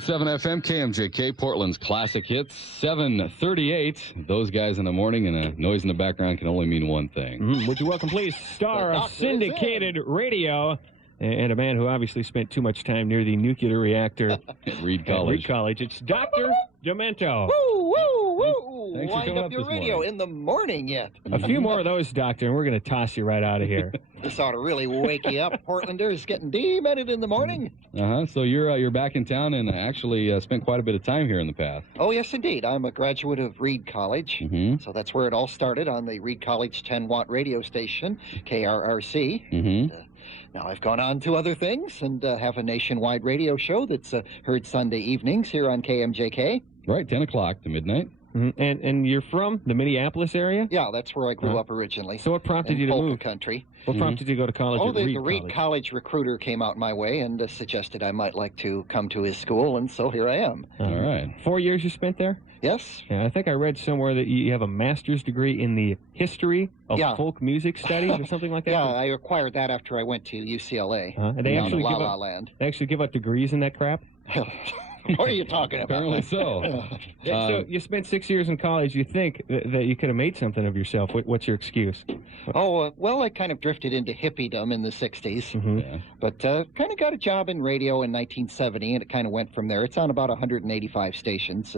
7 FM, KMJK, Portland's classic hits, 7:38. Those guys in the morning and a noise in the background can only mean one thing. Would you welcome, please, star of syndicated radio and a man who obviously spent too much time near the nuclear reactor at Reed College. It's Dr. Demento. Woo, woo, woo. Thanks for Wind coming up up your this radio morning. in the morning yet. A few more of those, Doctor, and we're going to toss you right out of here. This ought to really wake you up. Portlanders getting demented in the morning. So you're back in town and actually spent quite a bit of time here in the past. Oh, yes, indeed. I'm a graduate of Reed College. Mm-hmm. So that's where it all started, on the Reed College 10-watt radio station, KRRC. Mm-hmm. Now I've gone on to other things and have a nationwide radio show that's heard Sunday evenings here on KMJK. Right, 10 o'clock to midnight. And you're from the Minneapolis area? Yeah, that's where I grew up originally. So what prompted you to Polka move? Country. What prompted you to go to college at Reed the Reed College? College recruiter came out my way and suggested I might like to come to his school, and so here I am. All right. 4 years you spent there? Yes. Yeah, I think I read somewhere that you have a master's degree in the history of folk music studies or something like that. Yeah, I acquired that after I went to UCLA. And they actually La La Land. They actually give out degrees in that crap? What are you talking about? Apparently so. So you spent 6 years in college. You think that you could have made something of yourself. What's your excuse? Well, I kind of drifted into hippiedom in the 60s. Yeah. But kind of got a job in radio in 1970, and it kind of went from there. It's on about 185 stations.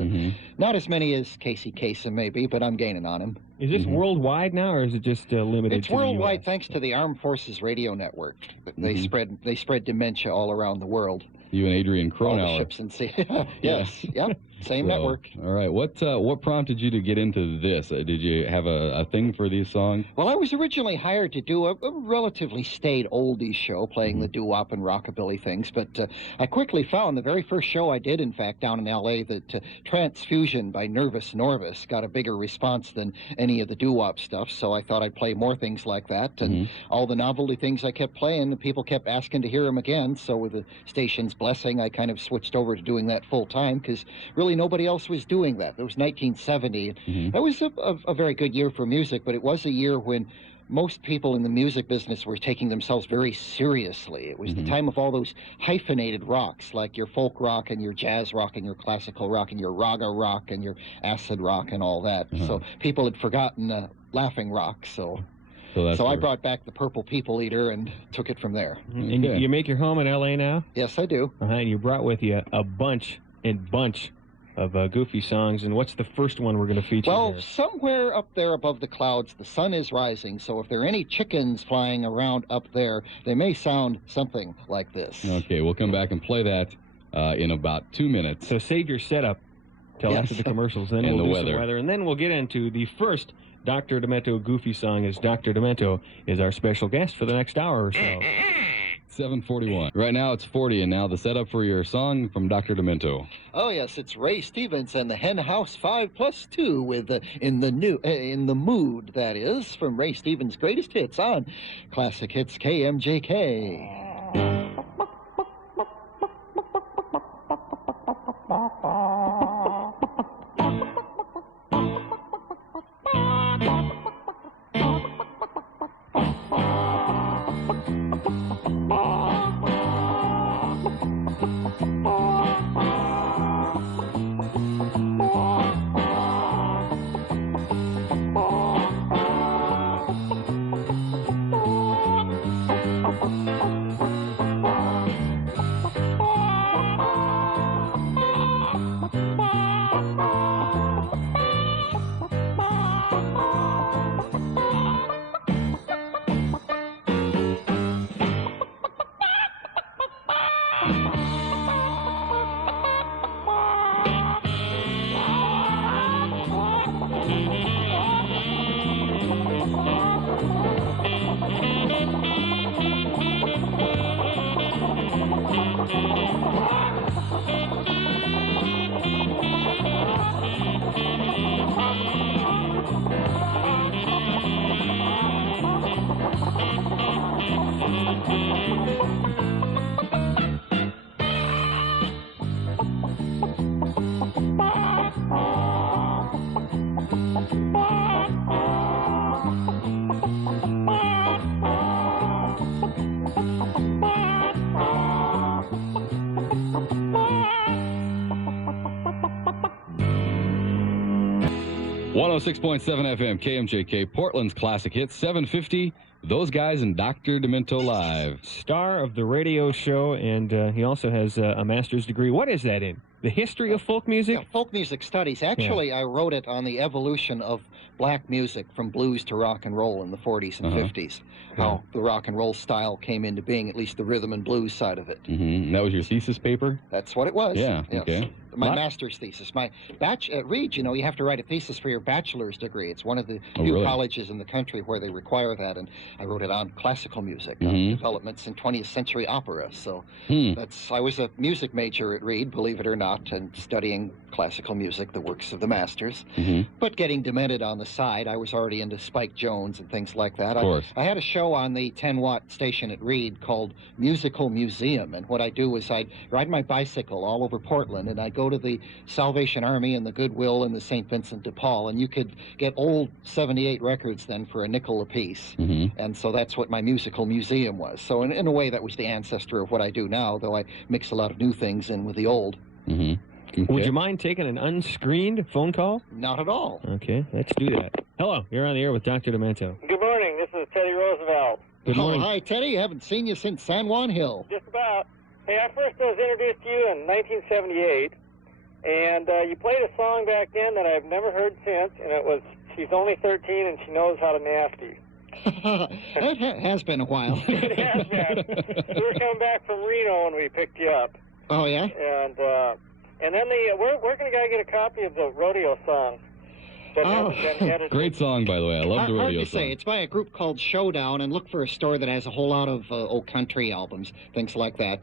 Not as many as Casey Kasem, maybe, but I'm gaining on him. Is this worldwide now, or is it just limited It's to worldwide the US? thanks to the Armed Forces Radio Network. They spread dementia all around the world. You and Adrian All the Cronauer. ships and sea. Yes, yep, same network. All right. What prompted you to get into this? Did you have a thing for these songs? Well, I was originally hired to do a relatively staid oldies show, playing the doo-wop and rockabilly things, but I quickly found the very first show I did, in fact, down in L.A., that Transfusion by Nervous Norvis got a bigger response than any of the doo-wop stuff, so I thought I'd play more things like that, and all the novelty things I kept playing, the people kept asking to hear them again, so with the station's blessing, I kind of switched over to doing that full-time, because really nobody else was doing that. It was 1970. That was a very good year for music, but it was a year when most people in the music business were taking themselves very seriously. It was the time of all those hyphenated rocks, like your folk rock and your jazz rock and your classical rock and your raga rock and your acid rock and all that. So people had forgotten laughing rock, so I brought back the Purple People Eater and took it from there. And you make your home in L.A. now? Yes, I do. And you brought with you a bunch of goofy songs. And what's the first one we're going to feature? Well, here? somewhere up there above the clouds, the sun is rising. So if there are any chickens flying around up there, they may sound something like this. Okay, we'll come back and play that in about 2 minutes. So save your setup till after the commercials, then And we'll the do weather. some weather, and then we'll get into the first Dr. Demento goofy song, as Dr. Demento is our special guest for the next hour or so. 7:41. Right now it's 40, and now the setup for your song from Dr. Demento. Oh yes, it's Ray Stevens and the Henhouse 5+2 with in the mood, that is, from Ray Stevens' greatest hits on Classic Hits KMJK. 106.7 FM, KMJK, Portland's classic hits, 750. Those guys and Dr. Demento live. Star of the radio show, and he also has a master's degree. What is that in? The history of folk music? Yeah, folk music studies. Actually, I wrote it on the evolution of black music from blues to rock and roll in the 40s and 50s. How the rock and roll style came into being, at least the rhythm and blues side of it. That was your thesis paper? That's what it was. Yeah, yes. okay. My master's thesis. My at Reed, you have to write a thesis for your bachelor's degree. It's one of the few colleges in the country where they require that, and I wrote it on classical music, on developments in 20th century opera. So I was a music major at Reed, believe it or not, and studying classical music, the works of the masters. But getting demented on the side, I was already into Spike Jones and things like that. Of course. I had a show on the 10-watt station at Reed called Musical Museum, and what I do is I'd ride my bicycle all over Portland, and I'd go to the Salvation Army and the Goodwill and the St. Vincent de Paul, and you could get old 78 records then for a nickel apiece. And so that's what my musical museum was. So in a way, that was the ancestor of what I do now, though I mix a lot of new things in with the old. Okay. Would you mind taking an unscreened phone call? Not at all. Okay, let's do that. Hello, you're on the air with Dr. Demento. Good morning. This is Teddy Roosevelt. Good morning. Hi, Teddy. Haven't seen you since San Juan Hill. Just about. Hey, I first was introduced to you in 1978, and you played a song back then that I've never heard since, and it was She's Only 13 and She Knows How to Nasty. It has been a while. It has been. We were coming back from Reno when we picked you up. Oh, yeah? And then where can a guy get a copy of the rodeo song? That hasn't been edited? Great song, by the way. I love the rodeo hard to song. say. It's by a group called Showdown, and look for a store that has a whole lot of old country albums, things like that.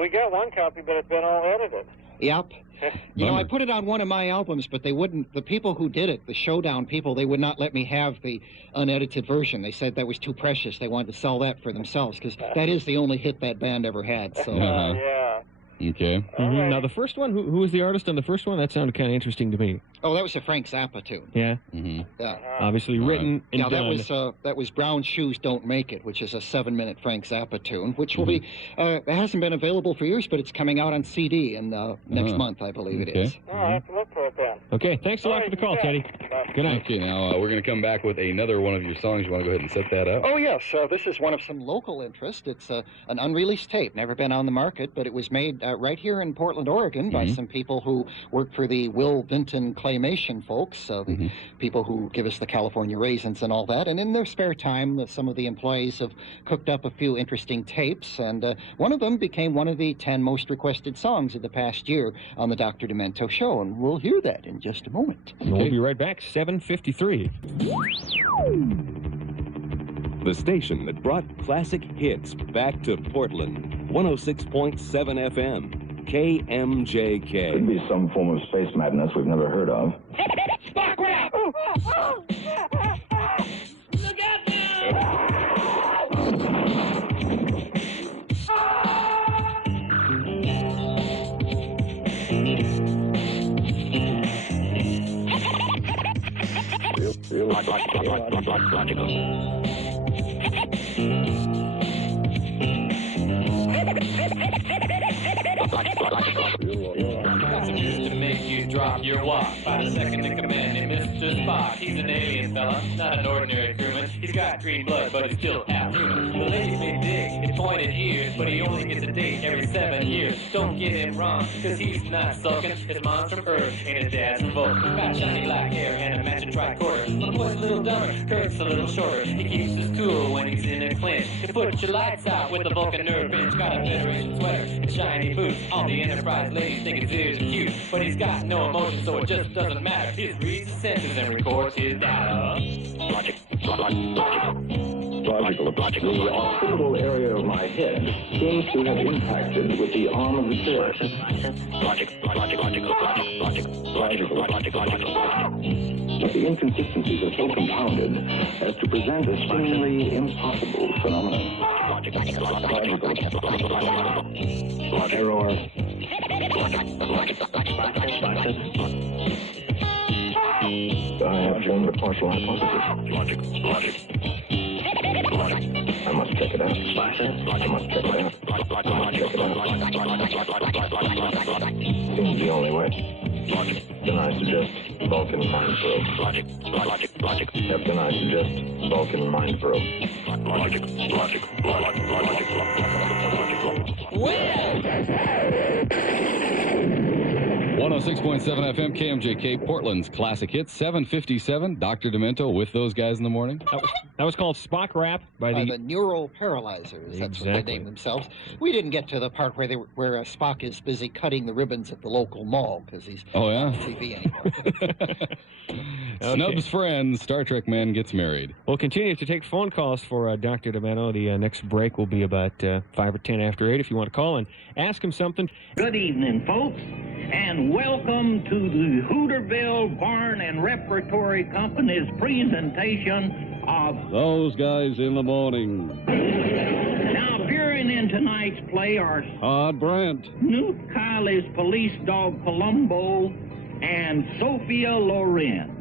We got one copy, but it's been all edited. Yep. I put it on one of my albums, but they wouldn't, the people who did it, the Showdown people, they would not let me have the unedited version. They said that was too precious. They wanted to sell that for themselves, because that is the only hit that band ever had. So. Yeah. Okay. Right. Now, the first one, who was the artist on the first one? That sounded kind of interesting to me. Oh, that was a Frank Zappa tune. Yeah? Yeah. Obviously written and done. That was Brown Shoes Don't Make It, which is a 7-minute Frank Zappa tune, which will be, it hasn't been available for years, but it's coming out on CD in next month, I believe it is. Oh, I have to look for it then. Okay, thanks a lot for the call, Teddy. Good night. Okay, now we're going to come back with another one of your songs. You want to go ahead and set that up? Oh, yes. This is one of some local interest. It's an unreleased tape, never been on the market, but it was made right here in Portland, Oregon, by some people who work for the Will Vinton Claymation folks, the people who give us the California raisins and all that. And in their spare time, some of the employees have cooked up a few interesting tapes, and one of them became one of the 10 most requested songs of the past year on the Dr. Demento show, and we'll hear that in just a moment. Okay. We'll be right back, 7:53. The station that brought classic hits back to Portland, 106.7 FM. KMJK. Could be some form of space madness we've never heard of. Spock rap! Look out now! To make you drop your walk by the second in command named Mr. Spock. He's an alien fella, not an ordinary crewman. He's got green blood, but he's still half human. The ladies may dig his pointed ears, but he only gets a date every 7 years. Don't get him wrong, cause he's not sulking. His mom's from Earth and his dad's from Vulcan. Got shiny black hair and a matching tricorder. My boy's a little dumber, Kurt's a little shorter. He keeps his cool when he's in a clinch. To put your lights out with a Vulcan nerve bench. Got a Federation sweater and shiny boots. All the Enterprise ladies think his ears are cute, but he's got no emotion, so it just doesn't matter. He just reads his sentences and records his data. Logical. The occipital area of my head seems to have impacted with the arm of the chair. But the inconsistencies are so compounded as to present a seemingly impossible phenomenon. Error. I have formed a partial hypothesis. I must check it out. Seems the only way. Then I suggest Vulcan mind probe. Logic. Then I suggest Vulcan mind probe. Logic. 106.7 FM, KMJK, Portland's classic hits, 7:57. Dr. Demento with those guys in the morning. That was called Spock Rap by the Neural Paralyzers. That's what they named themselves. We didn't get to the part where Spock is busy cutting the ribbons at the local mall because he's not on TV anymore. Snub's friend, Star Trek man gets married. We'll continue to take phone calls for Dr. Demento. The next break will be about 5 or 10 after 8 if you want to call and ask him something. Good evening, folks, and welcome to the Hooterville Barn and Repertory Company's presentation of Those Guys in the Morning. Now, appearing in tonight's play are Todd Brandt, Newt Kiley's police dog Columbo, and Sophia Loren.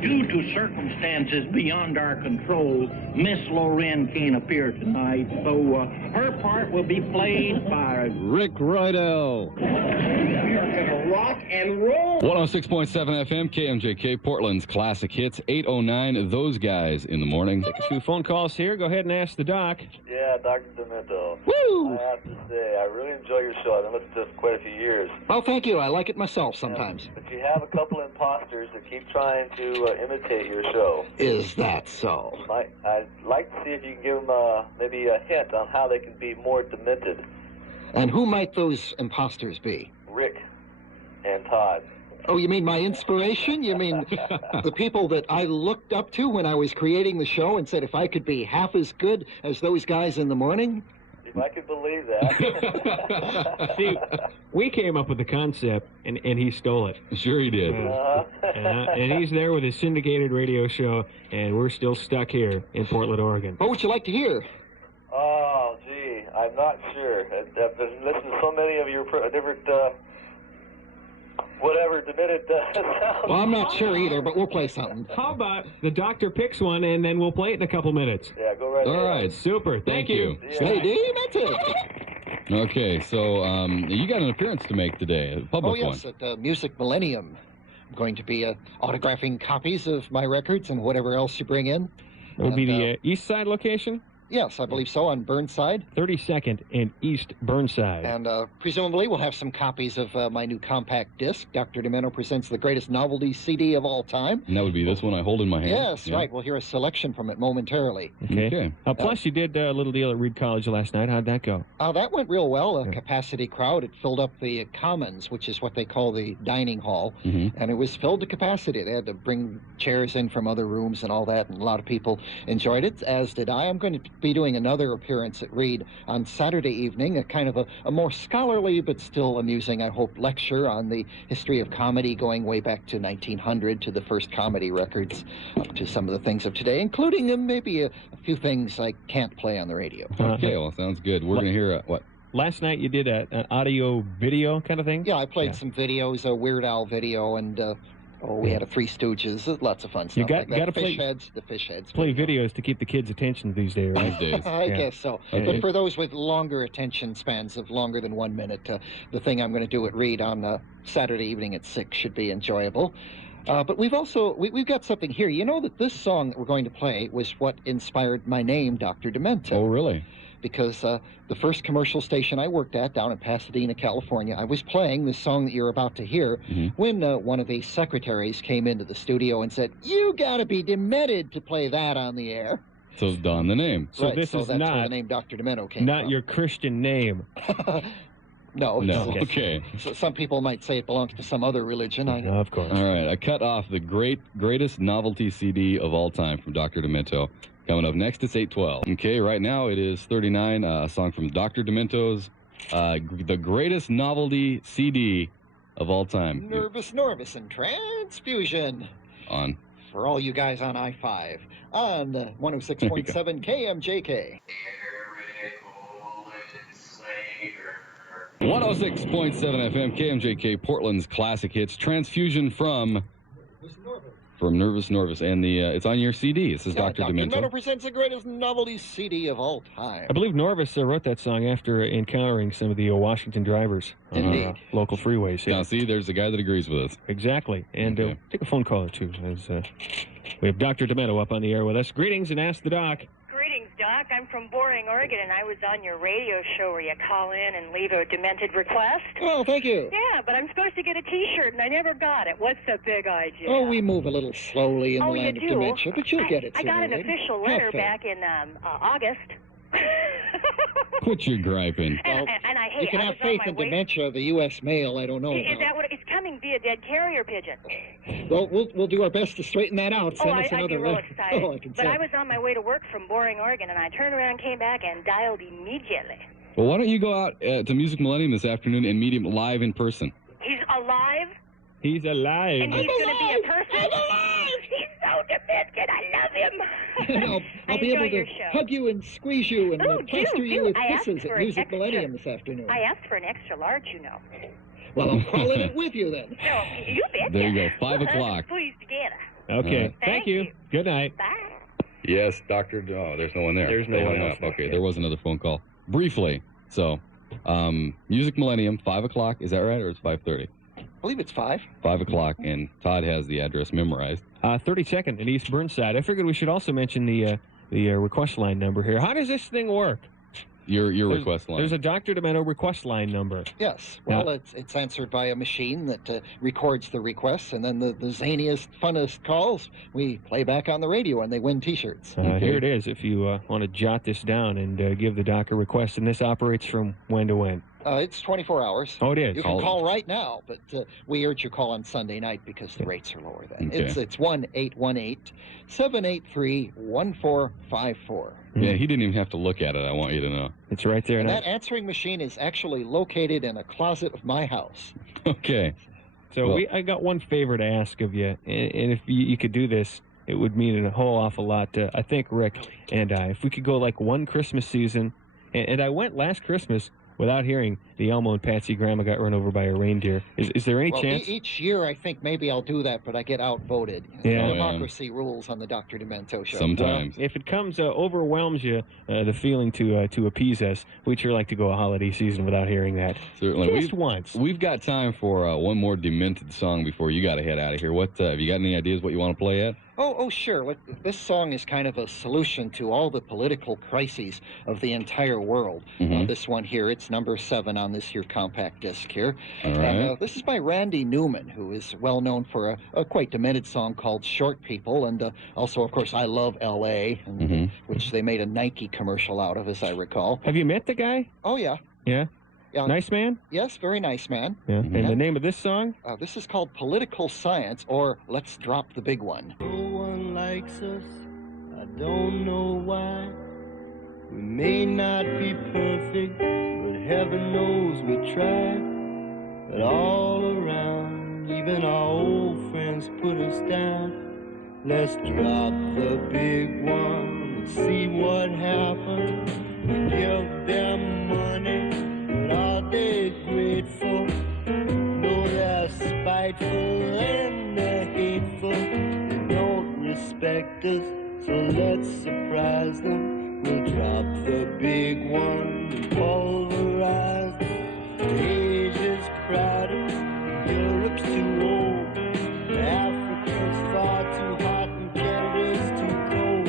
Due to circumstances beyond our control, Miss Loren can't appear tonight, so her part will be played by Rick Rydell. We're gonna rock and roll. 106.7 FM, KMJK, Portland's classic hits, 8:09. Those Guys in the morning. Take a few phone calls here. Go ahead and ask the doc. Yeah, Dr. Demento. Woo! I have to say, I really enjoy your show. I've been listening to this quite a few years. Oh, thank you. I like it myself sometimes. Yeah, but you have a couple imposters that keep trying to imitate your show. Is that so? I'd like to see if you can give them maybe a hint on how they can be more demented. And who might those imposters be? Rick and Todd. Oh, you mean my inspiration? You mean the people that I looked up to when I was creating the show and said if I could be half as good as those guys in the morning? If I could believe that. See, we came up with the concept, and he stole it. Sure he did. And he's there with his syndicated radio show, and we're still stuck here in Portland, Oregon. What would you like to hear? Oh, gee, I'm not sure. I've been listening to so many of your different... whatever demented sounds. Well, I'm not sure either, but we'll play something. How about the doctor picks one, and then we'll play it in a couple minutes? Yeah, go right ahead. All right. Super. Thank you. Stay Demented. Okay, so you got an appearance to make today, a public one. Oh, yes, at Music Millennium. I'm going to be autographing copies of my records and whatever else you bring in. It would be the East Side location? Yes, I believe so, on Burnside. 32nd and East Burnside. And presumably we'll have some copies of my new compact disc. Dr. Demento presents the greatest novelty CD of all time. And that would be this one I hold in my hand? Yes, right. We'll hear a selection from it momentarily. Okay. Plus, you did a little deal at Reed College last night. How'd that go? That went real well. A capacity crowd. It filled up the Commons, which is what they call the dining hall. And it was filled to capacity. They had to bring chairs in from other rooms and all that, and a lot of people enjoyed it, as did I. I'm going to be doing another appearance at Reed on Saturday evening, a kind of a more scholarly but still amusing, I hope, lecture on the history of comedy going way back to 1900, to the first comedy records, up to some of the things of today, including maybe a few things I can't play on the radio. Okay, well, sounds good. We're going to hear what? Last night you did an audio-video kind of thing? Yeah, I played some videos, a Weird Al video, and we had a Three Stooges, lots of fun stuff. You got like that. to play the fish heads. Play videos to keep the kids' attention these days, right? I guess so. Okay. But for those with longer attention spans of longer than 1 minute, the thing I'm going to do at Reed on Saturday evening at 6 should be enjoyable. But we've also we've got something here. You know that this song that we're going to play was what inspired my name, Dr. Demento. Oh, really? Because the first commercial station I worked at down in Pasadena, California, I was playing the song that you're about to hear when one of the secretaries came into the studio and said, "You got to be demented to play that on the air." So Don the name. So right, this so is that's not where the name Dr. Demento came not from. your Christian name. No. Okay. So some people might say it belongs to some other religion. I know. Of course. All right, I cut off the greatest novelty CD of all time from Dr. Demento. Coming up next, it's 8:12. Okay, right now it is 39, a song from Dr. Demento's the greatest novelty CD of all time. Nervous Norvis and Transfusion. On. For all you guys on I-5 on 106.7 KMJK. 106.7 FM, KMJK, Portland's classic hits. Transfusion from from Nervous Norvis, and it's on your CD. It says Dr. Demento. Demento presents the greatest novelty CD of all time. I believe Norvis wrote that song after encountering some of the Washington drivers on local freeways. Now, see, there's a guy that agrees with us. Exactly. And take a phone call or two. As, we have Dr. Demento up on the air with us. Greetings, and ask the doc. Greetings, Doc. I'm from Boring, Oregon, and I was on your radio show where you call in and leave a demented request. Oh, thank you. Yeah, but I'm supposed to get a T-shirt, and I never got it. What's the big idea? Oh, we move a little slowly in the land of dementia, but you'll get it I got an sooner or later. official letter back in August. Quit your griping. And I hate you can have faith in dementia. The U.S. mail, I don't know. Is that what it's coming via dead carrier pigeon? Well, we'll do our best to straighten that out. Send us I'd another be real letter. excited. Oh, I can but tell. I was on my way to work from Boring, Oregon, and I turned around, came back, and dialed immediately. Well, why don't you go out to Music Millennium this afternoon and meet him live in person? He's alive? He's alive. And he's going to be a person? I'm alive! He's so demented. I love him. I'll be able to hug you and squeeze you and plaster you with kisses at Music Millennium this afternoon. I asked for an extra large, you know. Well, I'm calling it with you then. No, you betcha. There you go, 5 o'clock. Please together. Okay. Thank you. Good night. Bye. Yes, Dr. Oh, there's no one there. There's no They one hung else. up. Okay, there was another phone call. Briefly. So, Music Millennium, 5 o'clock. Is that right, or it's 5:30? I believe it's 5. 5 o'clock, and Todd has the address memorized. 32nd in East Burnside. I figured we should also mention the request line number here. How does this thing work? Your request line. There's a Dr. Demento request line number. Yes. Well, it's answered by a machine that records the requests, and then the zaniest, funnest calls we play back on the radio, and they win T-shirts. Here it is, if you want to jot this down and give the doc a request. And this operates from when to when? It's 24 hours. Oh, it is? You can call right now, but we urge you call on Sunday night because the rates are lower then. Okay. It's 1-818-783-1454. Yeah, he didn't even have to look at it, I want you to know. It's right there. And that answering machine is actually located in a closet of my house. Okay. So I got one favor to ask of you, and if you could do this, it would mean a whole awful lot to, I think, Rick and I. If we could go like one Christmas season, and I went last Christmas without hearing the Elmo and Patsy grandma got run over by a reindeer. Is there any chance? Each year I think maybe I'll do that, but I get outvoted. Yeah. Democracy rules on the Dr. Demento show. Sometimes. Well, if it comes overwhelms you, the feeling to appease us, we'd sure like to go a holiday season without hearing that. Certainly. Just once. We've got time for one more Demented song before you got to head out of here. What have you got any ideas what you want to play yet? Oh, sure. This song is kind of a solution to all the political crises of the entire world. This one here, it's number 7 on this here compact disc here. All right. And this is by Randy Newman, who is well known for a quite demented song called Short People, and also, of course, I Love L.A., which they made a Nike commercial out of, as I recall. Have you met the guy? Oh, yeah. Yeah? Nice man? Yes, very nice man. Yeah. And the name of this song? This is called Political Science, or Let's Drop the Big One. No one likes us, I don't know why. We may not be perfect, but heaven knows we try. But all around, even our old friends put us down. Let's drop the big one and see what happens. We give them money, but are they grateful? No, they're spiteful and they're hateful. They don't respect us, so let's surprise them. We'll drop the big one and pulverize them. Asia's crowded, Europe's too old, Africa's far too hot and Canada's too cold.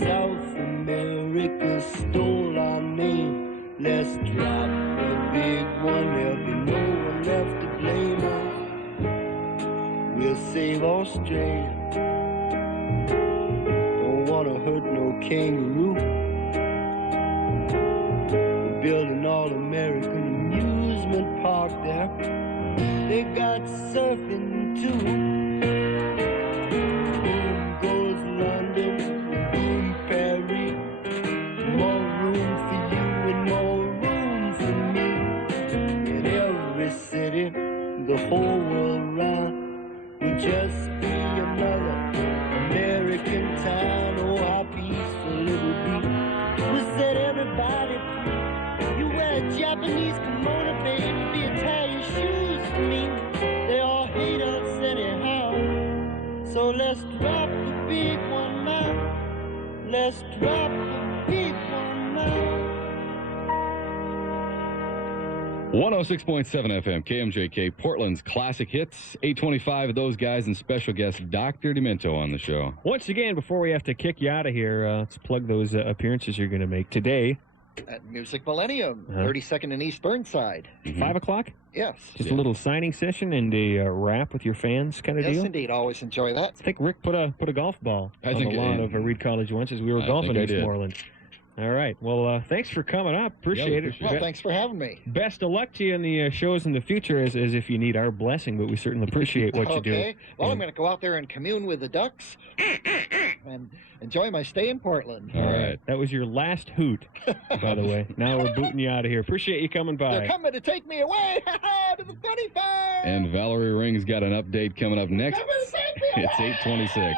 South America stole our name. Let's drop the big one, there'll be no one left to blame us. We'll save Australia, don't wanna hurt no kangaroo. We're building all-American amusement park there. They got surfing too. Boom goes London, boom Paris. More room for you and more room for me. In every city, the whole world round, we just be another American town. Oh, how peaceful it'll be. We set everybody free. You wear a Japanese kimono, baby, the Italian shoes for me. They all hate us anyhow. So let's just drop the beat one night. 106.7 FM, KMJK, Portland's classic hits. 825 of those guys and special guest Dr. Demento on the show. Once again, before we have to kick you out of here, let's plug those appearances you're going to make today. At Music Millennium, 32nd and East Burnside. 5 o'clock? Yes. Just a little signing session and a rap with your fans kind of deal? Yes, indeed. Always enjoy that. I think Rick put a golf ball on the lawn of Reed College once as we were golfing in Eastmoreland. All right. Well, thanks for coming up. Appreciate it. Well, thanks for having me. Best of luck to you in the shows in the future as if you need our blessing, but we certainly appreciate what you do. Okay. Well, I'm going to go out there and commune with the ducks and enjoy my stay in Portland. All right. That was your last hoot, by the way. Now we're booting you out of here. Appreciate you coming by. They're coming to take me away to the funny farm. And Valerie Ring's got an update coming up next. It's 826.